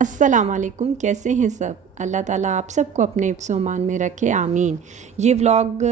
अस्सलाम वालेकुम। कैसे हैं सब? अल्लाह ताला आप सबको अपने हिफ्ज़ अमान में रखे, आमीन। ये व्लॉग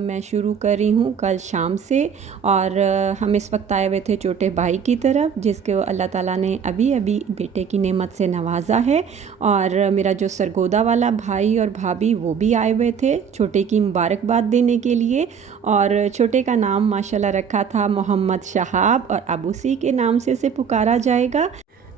मैं शुरू कर रही हूँ कल शाम से। और हम इस वक्त आए हुए थे छोटे भाई की तरफ, जिसको अल्लाह ताला ने अभी अभी बेटे की नेमत से नवाजा है। और मेरा जो सरगोदा वाला भाई और भाभी वो भी आए हुए थे छोटे की मुबारकबाद देने के लिए। और छोटे का नाम माशाल्लाह रखा था मोहम्मद शहाब, और अबूसी के नाम से इसे पुकारा जाएगा।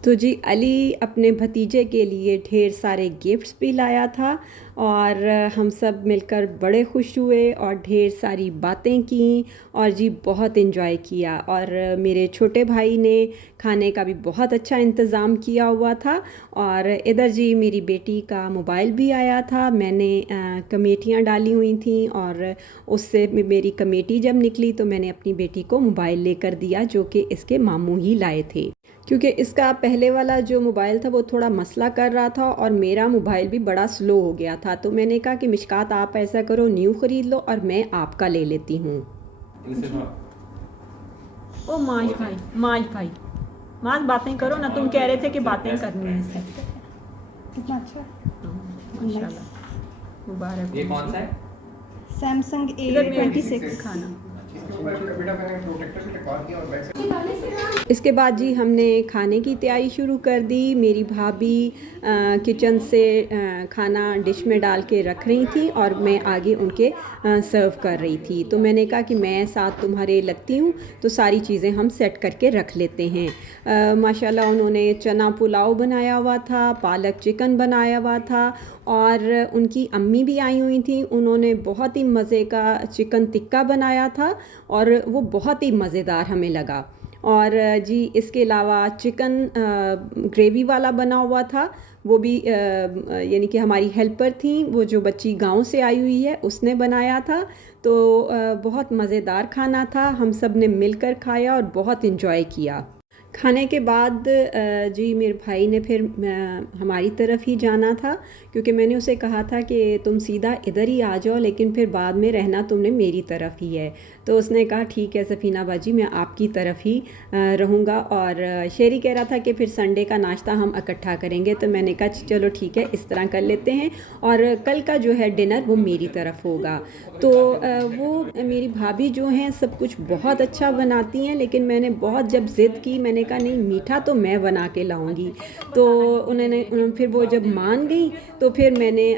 तो जी अली अपने भतीजे के लिए ढेर सारे गिफ्ट्स भी लाया था, और हम सब मिलकर बड़े खुश हुए और ढेर सारी बातें की, और जी बहुत इन्जॉय किया। और मेरे छोटे भाई ने खाने का भी बहुत अच्छा इंतज़ाम किया हुआ था। और इधर जी मेरी बेटी का मोबाइल भी आया था। मैंने कमेटियाँ डाली हुई थी, और उससे मेरी कमेटी जब निकली तो मैंने अपनी बेटी को मोबाइल लेकर दिया, जो कि इसके मामू ही लाए थे। क्योंकि इसका पहले वाला जो मोबाइल था वो थोड़ा मसला कर रहा था, और मेरा मोबाइल भी बड़ा स्लो हो गया था। तो मैंने कहा कि मिशकात आप ऐसा करो, न्यू ख़रीद लो और मैं आपका ले लेती हूँ। ओ माश भाई, माश भाई, माश बातें करो ना, तुम कह रहे थे कि बातें करनी है इससे। कितना अच्छा माशाल्लाह, मुबारक। ये कौन सा है? सैमसंग A26 खाना। इसके बाद जी हमने खाने की तैयारी शुरू कर दी। मेरी भाभी किचन से खाना डिश में डाल के रख रही थी, और मैं आगे उनके सर्व कर रही थी। तो मैंने कहा कि मैं साथ तुम्हारे लगती हूँ, तो सारी चीज़ें हम सेट करके रख लेते हैं। माशाल्लाह उन्होंने चना पुलाव बनाया हुआ था, पालक चिकन बनाया हुआ था, और उनकी अम्मी भी आई हुई थी। उन्होंने बहुत ही मज़े का चिकन टिक्का बनाया था, और वो बहुत ही मज़ेदार हमें लगा। और जी इसके अलावा चिकन ग्रेवी वाला बना हुआ था, वो भी यानी कि हमारी हेल्पर थी, वो जो बच्ची गांव से आई हुई है उसने बनाया था। तो बहुत मज़ेदार खाना था, हम सब ने मिलकर खाया और बहुत इन्जॉय किया। खाने के बाद जी मेरे भाई ने फिर हमारी तरफ ही जाना था, क्योंकि मैंने उसे कहा था कि तुम सीधा इधर ही आ जाओ, लेकिन फिर बाद में रहना तुमने मेरी तरफ ही है। तो उसने कहा ठीक है सफ़ीना बाजी, मैं आपकी तरफ ही रहूँगा। और शेरी कह रहा था कि फिर संडे का नाश्ता हम इकट्ठा करेंगे, तो मैंने कहा चलो ठीक है, इस तरह कर लेते हैं। और कल का जो है डिनर वो मेरी तरफ होगा। तो वो मेरी भाभी जो हैं सब कुछ बहुत अच्छा बनाती हैं, लेकिन मैंने बहुत जब ज़िद की, मैंने कहा नहीं मीठा तो मैं बना के लाऊंगी। तो उन्होंने फिर वो जब मान गई, तो फिर मैंने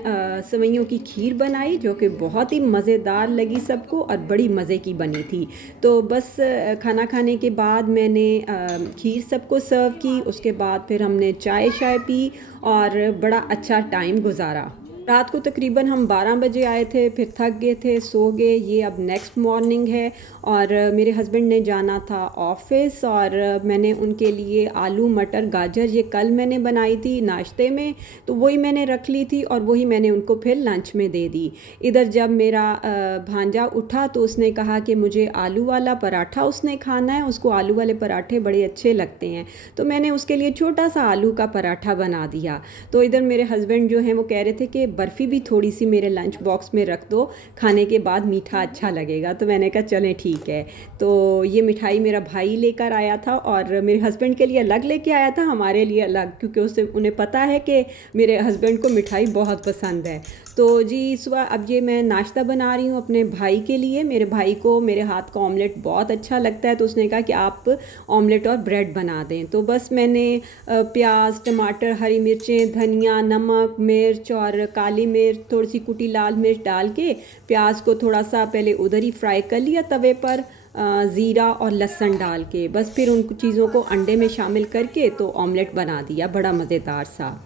सेवइयों की खीर बनाई, जो कि बहुत ही मज़ेदार लगी सबको और बड़ी मज़े की बनी थी। तो बस खाना खाने के बाद मैंने खीर सबको सर्व की। उसके बाद फिर हमने चाय शाय पी और बड़ा अच्छा टाइम गुजारा। रात को तकरीबन हम 12 बजे आए थे, फिर थक गए थे, सो गए। ये अब नेक्स्ट मॉर्निंग है, और मेरे हस्बैंड ने जाना था ऑफिस, और मैंने उनके लिए आलू मटर गाजर ये कल मैंने बनाई थी नाश्ते में, तो वही मैंने रख ली थी, और वही मैंने उनको फिर लंच में दे दी। इधर जब मेरा भांजा उठा तो उसने कहा कि मुझे आलू वाला पराठा उसने खाना है, उसको आलू वाले पराठे बड़े अच्छे लगते हैं। तो मैंने उसके लिए छोटा सा आलू का पराठा बना दिया। तो इधर मेरे हस्बैंड जो हैं वो कह रहे थे कि बर्फ़ी भी थोड़ी सी मेरे लंच बॉक्स में रख दो, खाने के बाद मीठा अच्छा लगेगा। तो मैंने कहा चलें ठीक है। तो ये मिठाई मेरा भाई लेकर आया था, और मेरे हस्बैंड के लिए अलग लेके आया था, हमारे लिए अलग, क्योंकि उससे उन्हें पता है कि मेरे हस्बैंड को मिठाई बहुत पसंद है। तो जी सुबह अब ये मैं नाश्ता बना रही हूँ अपने भाई के लिए। मेरे भाई को मेरे हाथ का ऑमलेट बहुत अच्छा लगता है, तो उसने कहा कि आप ऑमलेट और ब्रेड बना दें। तो बस मैंने प्याज टमाटर हरी मिर्चें धनिया नमक मिर्च और काली मिर्च थोड़ी सी कुटी लाल मिर्च डाल के प्याज को थोड़ा सा पहले उधर ही फ्राई कर लिया तवे पर, ज़ीरा और लहसुन डाल के। बस फिर उन चीज़ों को अंडे में शामिल करके तो ऑमलेट बना दिया, बड़ा मज़ेदार सा।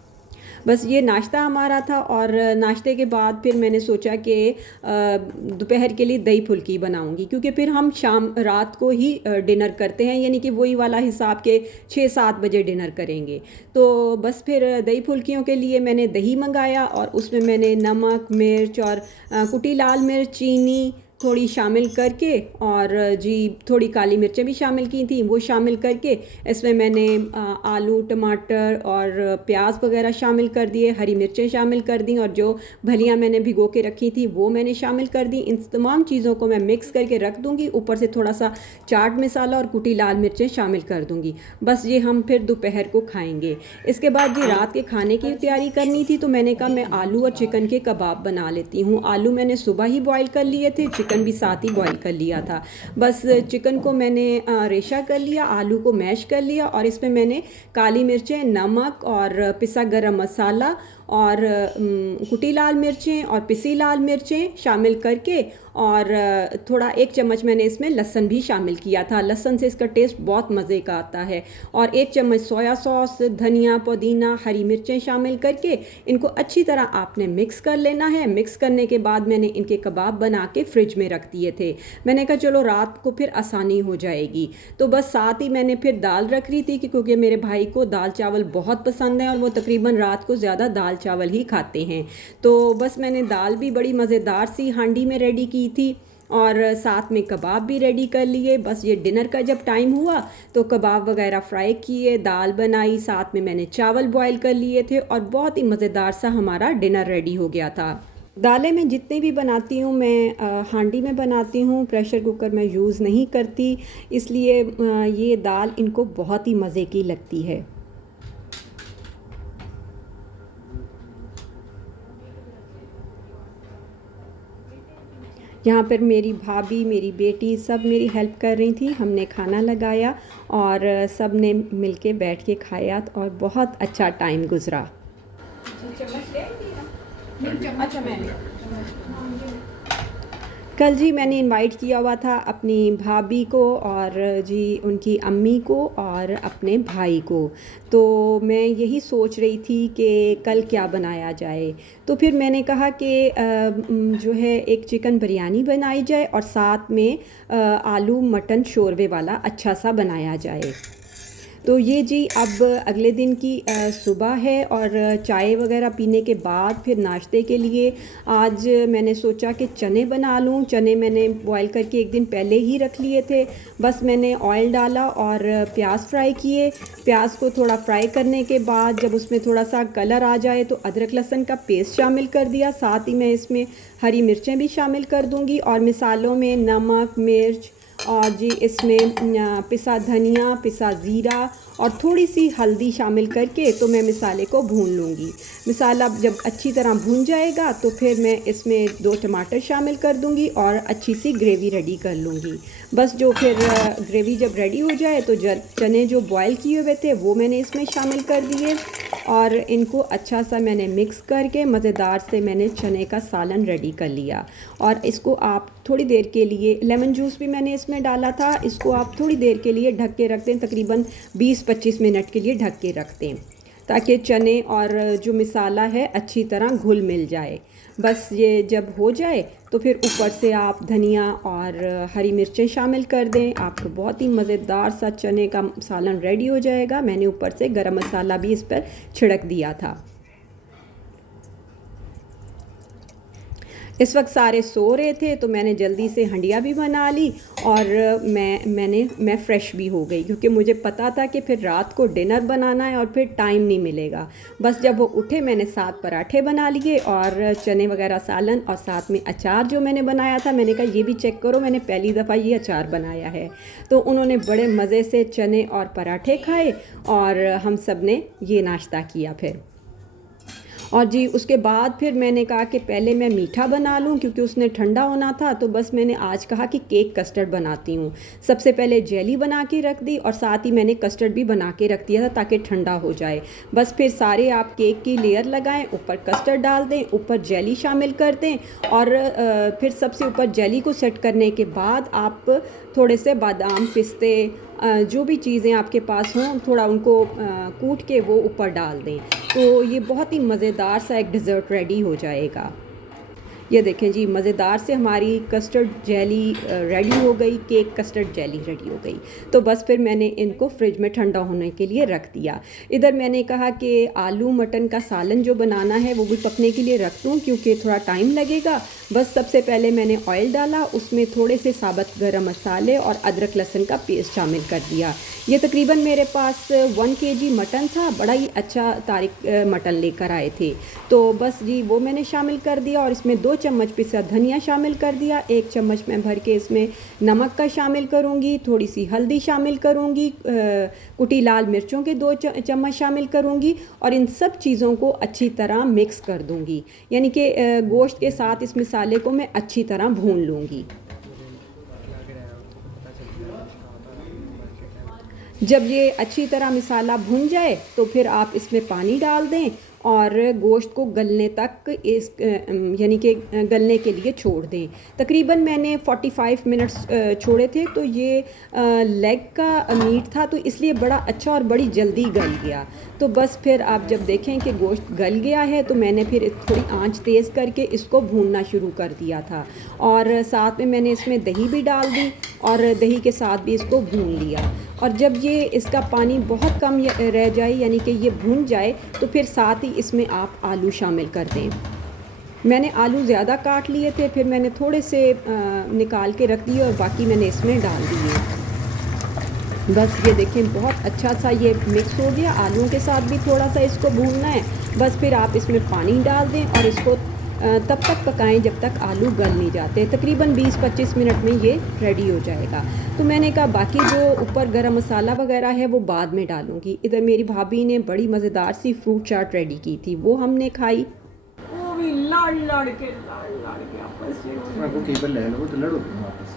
बस ये नाश्ता हमारा था। और नाश्ते के बाद फिर मैंने सोचा कि दोपहर के लिए दही फुल्की बनाऊंगी, क्योंकि फिर हम रात को ही डिनर करते हैं, यानी कि वही वाला हिसाब के 6-7 बजे डिनर करेंगे। तो बस फिर दही फुल्कियों के लिए मैंने दही मंगाया, और उसमें मैंने नमक मिर्च और कुटी लाल मिर्च चीनी थोड़ी शामिल करके, और जी थोड़ी काली मिर्चें भी शामिल की थी, वो शामिल करके इसमें मैंने आलू, टमाटर और प्याज वगैरह शामिल कर दिए, हरी मिर्चें शामिल कर दी, और जो भलियाँ मैंने भिगो के रखी थी वो मैंने शामिल कर दी। इन तमाम चीज़ों को मैं मिक्स करके रख दूँगी। ऊपर से थोड़ा सा चाट मसाला और कुटी लाल मिर्चें शामिल कर दूँगी। बस ये हम फिर दोपहर को खाएँगे। इसके बाद जी रात के खाने की तैयारी करनी थी, तो मैंने कहा मैं आलू और चिकन के कबाब बना लेती हूँ। आलू मैंने सुबह ही बॉईल कर लिए थे, चिकन भी साथ ही बॉईल कर लिया था। बस चिकन को मैंने रेशा कर लिया, आलू को मैश कर लिया, और इसमें मैंने काली मिर्चें, नमक और पिसा गरम मसाला और कुटी लाल मिर्चें और पिसी लाल मिर्चें शामिल करके, और थोड़ा 1 चम्मच मैंने इसमें लहसुन भी शामिल किया था। लहसुन से इसका टेस्ट बहुत मज़े का आता है। और 1 चम्मच सोया सॉस, धनिया, पुदीना, हरी मिर्चें शामिल करके इनको अच्छी तरह आपने मिक्स कर लेना है। मिक्स करने के बाद मैंने इनके कबाब बना के फ्रिज में रख दिए थे। मैंने कहा चलो रात को फिर आसानी हो जाएगी। तो बस साथ ही मैंने फिर दाल रख रही थी, क्योंकि मेरे भाई को दाल चावल बहुत पसंद है और वो तकरीबन रात को ज़्यादा दाल चावल ही खाते हैं। तो बस मैंने दाल भी बड़ी मज़ेदार सी हांडी में रेडी की थी, और साथ में कबाब भी रेडी कर लिए। बस ये डिनर का जब टाइम हुआ तो कबाब वगैरह फ्राई किए, दाल बनाई, साथ में मैंने चावल बॉईल कर लिए थे, और बहुत ही मज़ेदार सा हमारा डिनर रेडी हो गया था। दालें मैं जितनी भी बनाती हूँ मैं हांडी में बनाती हूँ, प्रेशर कुकर में यूज़ नहीं करती, इसलिए ये दाल इनको बहुत ही मज़े की लगती है। यहाँ पर मेरी भाभी, मेरी बेटी सब मेरी हेल्प कर रही थी। हमने खाना लगाया और सब ने मिलके बैठ के खाया, और बहुत अच्छा टाइम गुज़रा। अच्छा, कल जी मैंने इनवाइट किया हुआ था अपनी भाभी को, और जी उनकी अम्मी को, और अपने भाई को। तो मैं यही सोच रही थी कि कल क्या बनाया जाए। तो फिर मैंने कहा कि जो है एक चिकन बिरयानी बनाई जाए, और साथ में आलू मटन शोरबे वाला अच्छा सा बनाया जाए। तो ये जी अब अगले दिन की सुबह है, और चाय वगैरह पीने के बाद फिर नाश्ते के लिए आज मैंने सोचा कि चने बना लूँ। चने मैंने बॉईल करके 1 दिन पहले ही रख लिए थे। बस मैंने ऑयल डाला और प्याज फ्राई किए। प्याज को थोड़ा फ्राई करने के बाद जब उसमें थोड़ा सा कलर आ जाए तो अदरक लहसुन का पेस्ट शामिल कर दिया। साथ ही मैं इसमें हरी मिर्चें भी शामिल कर दूँगी, और मिसालों में नमक, मिर्च, और जी इसमें पिसा धनिया, पिसा ज़ीरा और थोड़ी सी हल्दी शामिल करके तो मैं मिसाले को भून लूँगी। मिसाला जब अच्छी तरह भून जाएगा तो फिर मैं इसमें 2 टमाटर शामिल कर दूँगी और अच्छी सी ग्रेवी रेडी कर लूँगी। बस जो फिर ग्रेवी जब रेडी हो जाए तो चने जो बॉयल किए हुए थे वो मैंने इसमें शामिल कर दिए, और इनको अच्छा सा मैंने मिक्स करके मज़ेदार से मैंने चने का सालन रेडी कर लिया। और इसको आप थोड़ी देर के लिए, लेमन जूस भी मैंने इसमें डाला था, इसको आप थोड़ी देर के लिए ढक के रख दें, तकरीबन 20-25 मिनट के लिए ढक के रख दें, ताकि चने और जो मिसाला है अच्छी तरह घुल मिल जाए। बस ये जब हो जाए तो फिर ऊपर से आप धनिया और हरी मिर्चें शामिल कर दें। आपको बहुत ही मज़ेदार सा चने का सालन रेडी हो जाएगा। मैंने ऊपर से गरम मसाला भी इस पर छिड़क दिया था। इस वक्त सारे सो रहे थे तो मैंने जल्दी से हंडिया भी बना ली, और मैं फ़्रेश भी हो गई, क्योंकि मुझे पता था कि फिर रात को डिनर बनाना है और फिर टाइम नहीं मिलेगा। बस जब वो उठे मैंने 7 पराठे बना लिए और चने वगैरह सालन, और साथ में अचार जो मैंने बनाया था, मैंने कहा ये भी चेक करो, मैंने पहली दफ़ा ये अचार बनाया है। तो उन्होंने बड़े मज़े से चने और पराठे खाए और हम सब ने ये नाश्ता किया फिर। और जी उसके बाद फिर मैंने कहा कि पहले मैं मीठा बना लूं, क्योंकि उसने ठंडा होना था। तो बस मैंने आज कहा कि केक कस्टर्ड बनाती हूँ। सबसे पहले जेली बना के रख दी और साथ ही मैंने कस्टर्ड भी बना के रख दिया था ताकि ठंडा हो जाए। बस फिर सारे आप केक की लेयर लगाएं, ऊपर कस्टर्ड डाल दें, ऊपर जेली शामिल कर दें, और फिर सबसे ऊपर जेली को सेट करने के बाद आप थोड़े से बादाम, पिस्ते, जो भी चीज़ें आपके पास हों, थोड़ा उनको कूट के वो ऊपर डाल दें। तो ये बहुत ही मज़ेदार सा एक डिज़र्ट रेडी हो जाएगा। ये देखें जी, मज़ेदार से हमारी कस्टर्ड जेली रेडी हो गई, केक कस्टर्ड जेली रेडी हो गई। तो बस फिर मैंने इनको फ्रिज में ठंडा होने के लिए रख दिया। इधर मैंने कहा कि आलू मटन का सालन जो बनाना है वो भी पकने के लिए रख दूँ, क्योंकि थोड़ा टाइम लगेगा। बस सबसे पहले मैंने ऑयल डाला, उसमें थोड़े से साबुत गरम मसाले और अदरक लहसुन का पेस्ट शामिल कर दिया। ये तकरीबन मेरे पास 1 kg मटन था, बड़ा ही अच्छा तारीख मटन लेकर आए थे। तो बस जी वो मैंने शामिल कर दिया और इसमें 2 चम्मच पिसा धनिया शामिल कर दिया। 1 चम्मच मैं भर के इसमें नमक का शामिल करूँगी, थोड़ी सी हल्दी शामिल करूँगी, कुटी लाल मिर्चों के 2 चम्मच शामिल करूँगी और इन सब चीज़ों को अच्छी तरह मिक्स कर दूँगी। यानी कि गोश्त के साथ इस मसाले को मैं अच्छी तरह भून लूँगी। जब ये अच्छी तरह मसाला भुन जाए तो फिर आप इसमें पानी डाल दें और गोश्त को गलने तक यानी कि गलने के लिए छोड़ दें। तकरीबन मैंने 45 मिनट्स छोड़े थे। तो ये लेग का मीट था, तो इसलिए बड़ा अच्छा और बड़ी जल्दी गल गया। तो बस फिर आप जब देखें कि गोश्त गल गया है तो मैंने फिर थोड़ी आंच तेज़ करके इसको भूनना शुरू कर दिया था और साथ में मैंने इसमें दही भी डाल दी और दही के साथ भी इसको भून लिया। और जब ये इसका पानी बहुत कम रह जाए, यानी कि ये भून जाए, तो फिर साथ ही इसमें आप आलू शामिल कर दें। मैंने आलू ज़्यादा काट लिए थे, फिर मैंने थोड़े से निकाल के रख दिए और बाकी मैंने इसमें डाल दिए। बस ये देखें बहुत अच्छा सा ये मिक्स हो गया। आलूओं के साथ भी थोड़ा सा इसको भूनना है। बस फिर आप इसमें पानी डाल दें और इसको तब तक पकाएं जब तक आलू गल नहीं जाते। तकरीबन 20-25 मिनट में ये रेडी हो जाएगा। तो मैंने कहा बाकी जो ऊपर गरम मसाला वगैरह है वो बाद में डालूंगी। इधर मेरी भाभी ने बड़ी मज़ेदार सी फ्रूट चाट रेडी की थी, वो हमने खाई। वो भी लड़ के आपस में को केबल ले लो तो लड़ो वापस।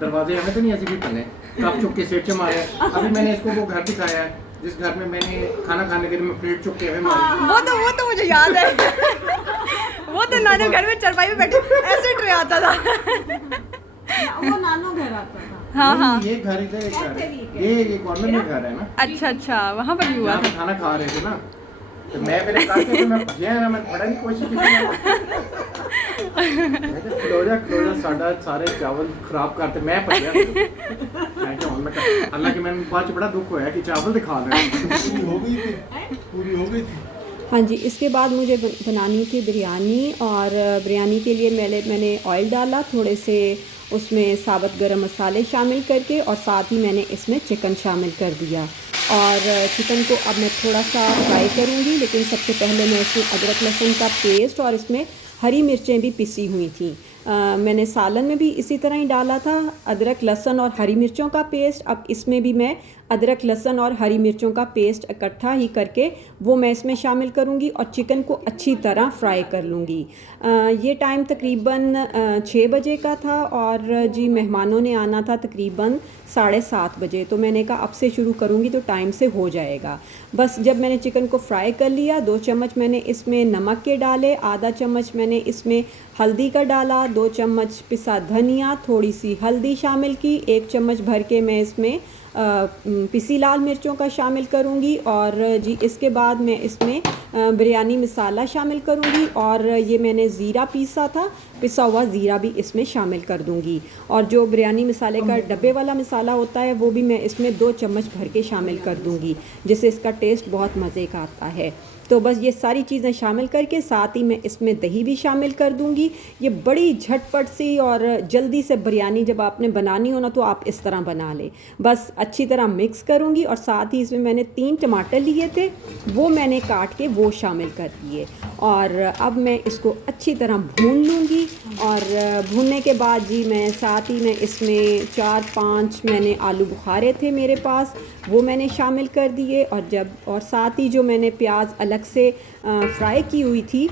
दरवाजे हमें तो नहीं ऐसे भी पन्ने कप चुप के सेट से मारे। अभी मैंने इसको वो घर दिखाया है जिस घर में मैंने खाना खाने के लिए मैं प्लेट चुप के हमें मारी। वो तो मुझे याद है। वो तो नानो घर में चरपाई में बैठे ऐसे ट्रे आता था। वो नानो घर आता था। हाँ। ये घर इधर एक घर है, ये कॉर्नर में घर है ना। अच्छा वहाँ पर भी हुआ था। खाना खा रहे थे ना, तो मैं पहले काटे तो मैं गया, मैं पढ़ने की कोशिश की। खलोजा साडा सारे चावल खराब करते, मैं पढ़ अल्लाह के मैंने बाद बड़ा दुख होया कि चावल दिखा रहे पूरी हो गई थी। हाँ जी, इसके बाद मुझे बनानी थी बिरयानी और बिरयानी के लिए मैंने ऑयल डाला, थोड़े से उसमें साबुत गरम मसाले शामिल करके और साथ ही मैंने इसमें चिकन शामिल कर दिया। और चिकन को अब मैं थोड़ा सा फ्राई करूँगी, लेकिन सबसे पहले मैं इसमें अदरक लहसुन का पेस्ट और इसमें हरी मिर्चें भी पिसी हुई थी। मैंने सालन में भी इसी तरह ही डाला था, अदरक लहसुन और हरी मिर्चों का पेस्ट। अब इसमें भी मैं अदरक लहसुन और हरी मिर्चों का पेस्ट इकट्ठा ही करके वो मैं इसमें शामिल करूँगी और चिकन को अच्छी तरह फ्राई कर लूँगी। ये टाइम तकरीबन 6 बजे का था और जी मेहमानों ने आना था तकरीबन 7:30 बजे। तो मैंने कहा अब से शुरू करूँगी तो टाइम से हो जाएगा। बस जब मैंने चिकन को फ्राई कर लिया, 2 चम्मच मैंने इसमें नमक के डाले, आधा चम्मच मैंने इसमें हल्दी का डाला, 2 चम्मच पिसा धनिया, थोड़ी सी हल्दी शामिल की, 1 चम्मच भर के मैं इसमें पिसी लाल मिर्चों का शामिल करूंगी और जी इसके बाद मैं इसमें बिरयानी मसाला शामिल करूंगी और ये मैंने ज़ीरा पिसा हुआ ज़ीरा भी इसमें शामिल कर दूंगी। और जो बिरयानी मसाले का डब्बे वाला मसाला होता है वो भी मैं इसमें 2 चम्मच भर के शामिल कर दूंगी, जिससे इसका टेस्ट बहुत मज़े का आता है। तो बस ये सारी चीज़ें शामिल करके साथ ही मैं इसमें दही भी शामिल कर दूंगी। ये बड़ी झटपट सी और जल्दी से बिरयानी जब आपने बनानी हो ना तो आप इस तरह बना लें। बस अच्छी तरह मिक्स करूंगी और साथ ही इसमें मैंने 3 टमाटर लिए थे, वो मैंने काट के वो शामिल कर दिए और अब मैं इसको अच्छी तरह भून लूँगी। और भूनने के बाद जी मैं साथ ही मैं इसमें 4-5 मैंने आलू बुखारे थे मेरे पास, वो मैंने शामिल कर दिए और साथ ही जो मैंने प्याज अलग से फ्राई की हुई थी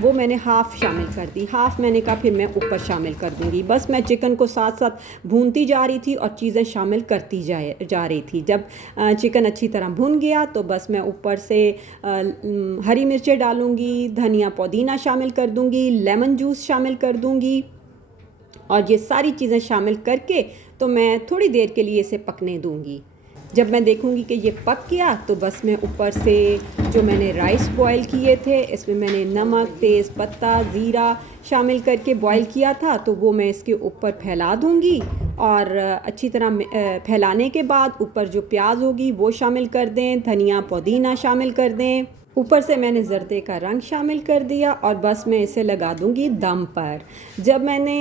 वो मैंने हाफ़ शामिल कर दी। हाफ़ मैंने कहा फिर मैं ऊपर शामिल कर दूँगी। बस मैं चिकन को साथ साथ भूनती जा रही थी और चीज़ें शामिल करती जा रही थी। जब चिकन अच्छी तरह भुन गया तो बस मैं ऊपर से हरी मिर्चें डालूँगी, धनिया पुदीना शामिल कर दूँगी, लेमन जूस शामिल कर दूँगी और ये सारी चीज़ें शामिल करके तो मैं थोड़ी देर के लिए इसे पकने दूँगी। जब मैं देखूंगी कि ये पक गया तो बस मैं ऊपर से जो मैंने राइस बॉईल किए थे, इसमें मैंने नमक, तेज़ पत्ता, ज़ीरा शामिल करके बॉईल किया था, तो वो मैं इसके ऊपर फैला दूंगी। और अच्छी तरह फैलाने के बाद ऊपर जो प्याज होगी वो शामिल कर दें, धनिया पुदीना शामिल कर दें, ऊपर से मैंने ज़र्दे का रंग शामिल कर दिया और बस मैं इसे लगा दूंगी दम पर। जब मैंने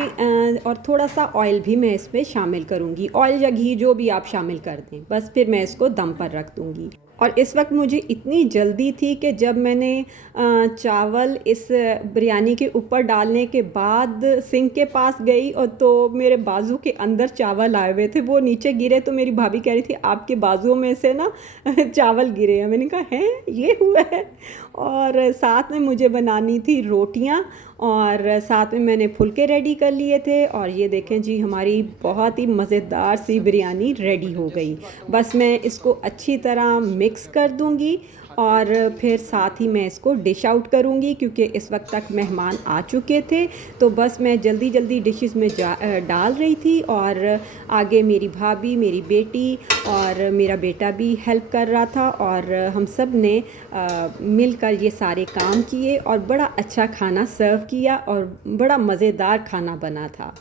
और थोड़ा सा ऑयल भी मैं इस पर शामिल करूंगी, ऑयल या घी जो भी आप शामिल कर दें, बस फिर मैं इसको दम पर रख दूंगी। और इस वक्त मुझे इतनी जल्दी थी कि जब मैंने चावल इस बिरयानी के ऊपर डालने के बाद सिंक के पास गई और तो मेरे बाजू के अंदर चावल आए हुए थे, वो नीचे गिरे तो मेरी भाभी कह रही थी आपके बाजुओं में से ना चावल गिरे हैं। मैंने कहा हैं ये हुआ है। और साथ में मुझे बनानी थी रोटियां और साथ में मैंने फुलके रेडी कर लिए थे। और ये देखें जी, हमारी बहुत ही मज़ेदार सी बिरयानी रेडी हो गई। बस मैं इसको अच्छी तरह मिक्स कर दूंगी और फिर साथ ही मैं इसको डिश आउट करूंगी क्योंकि इस वक्त तक मेहमान आ चुके थे। तो बस मैं जल्दी जल्दी डिशेस में डाल रही थी और आगे मेरी भाभी, मेरी बेटी और मेरा बेटा भी हेल्प कर रहा था और हम सब ने मिलकर ये सारे काम किए और बड़ा अच्छा खाना सर्व किया और बड़ा मज़ेदार खाना बना था।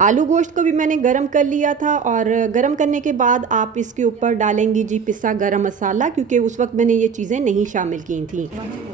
आलू गोश्त को भी मैंने गरम कर लिया था और गरम करने के बाद आप इसके ऊपर डालेंगी जी पिसा गरम मसाला, क्योंकि उस वक्त मैंने ये चीज़ें नहीं शामिल की थी।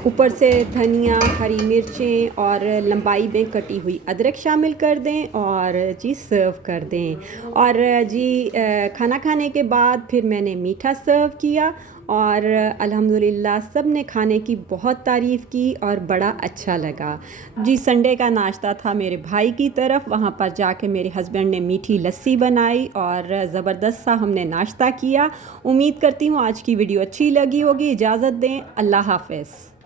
ऊपर से धनिया, हरी मिर्चें और लंबाई में कटी हुई अदरक शामिल कर दें और जी सर्व कर दें। और जी खाना खाने के बाद फिर मैंने मीठा सर्व किया और अल्हम्दुलिल्लाह सब ने खाने की बहुत तारीफ़ की और बड़ा अच्छा लगा। जी संडे का नाश्ता था मेरे भाई की तरफ, वहाँ पर जाके मेरे हस्बैंड ने मीठी लस्सी बनाई और ज़बरदस्त सा हमने नाश्ता किया। उम्मीद करती हूँ आज की वीडियो अच्छी लगी होगी। इजाज़त दें, अल्लाह हाफ़िज़।